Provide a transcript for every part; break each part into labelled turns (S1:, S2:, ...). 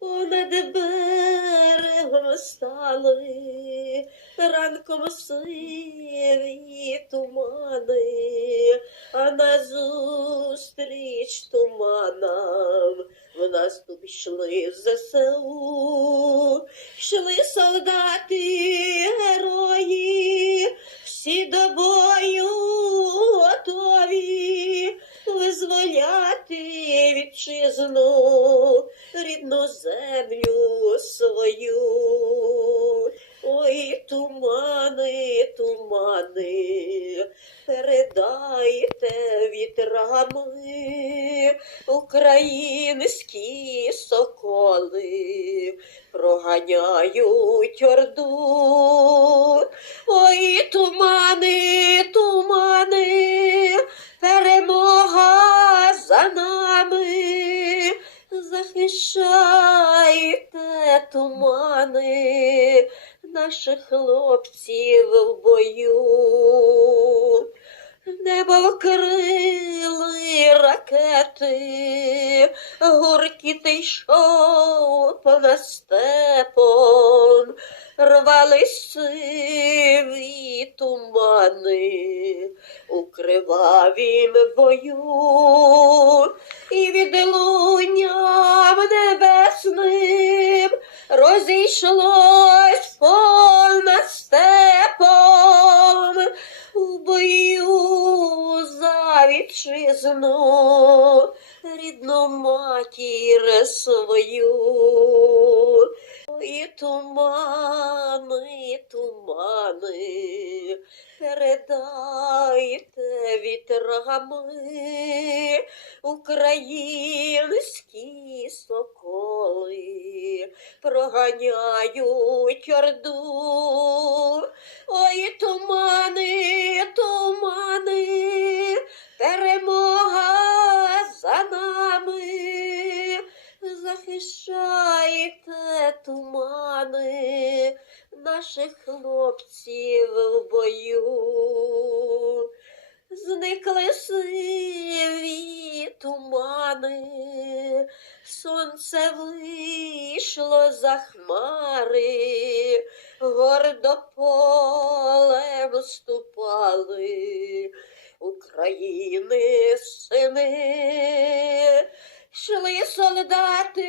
S1: понад берегом стали, ранком сиві тумани, а назустріч туманам в наступ йшли з ЗСУ, йшли солдати, герої, всі до рідну землю свою. Ой, тумани, тумани, передайте вітрами українські соколи проганяють орду. Ой, тумани, тумани, Захищайте тумани наших хлопців в бою. Небо вкрили ракети, гуркіт йшов понад степом, рвали сиві тумани у кривавім бою, і відлунням небесним розійшлось понад вітчизну, рідну матір свою. І тумани, тумани, передайте вітрами українські соколи проганяють орду. Наших хлопців в бою. Зникли сиві тумани, сонце вийшло за хмари, гордо полем ступали України сини, йшли солдати,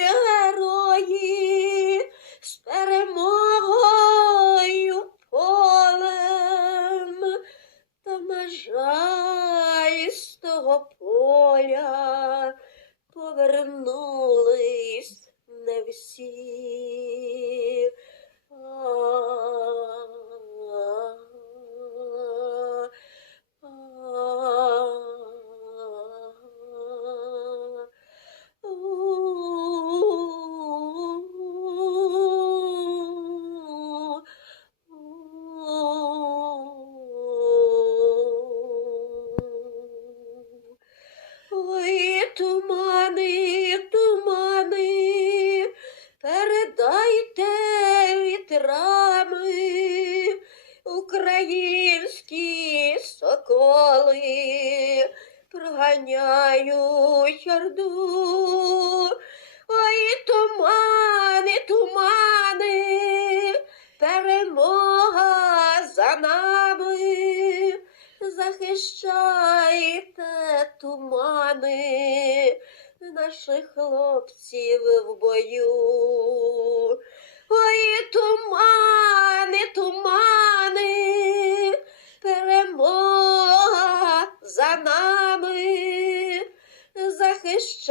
S1: герої поля повернулись не всі. Передайте вітрами українські соколи проганяють орду. Ой, тумани, тумани, перемога за нами. Захищайте тумани наших хлопців в бою. Ой, тумани, тумани, перемога за нами. Захищайте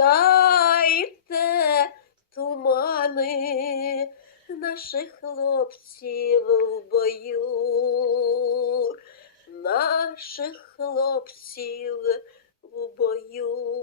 S1: тумани наших хлопців в бою наших хлопців в бою.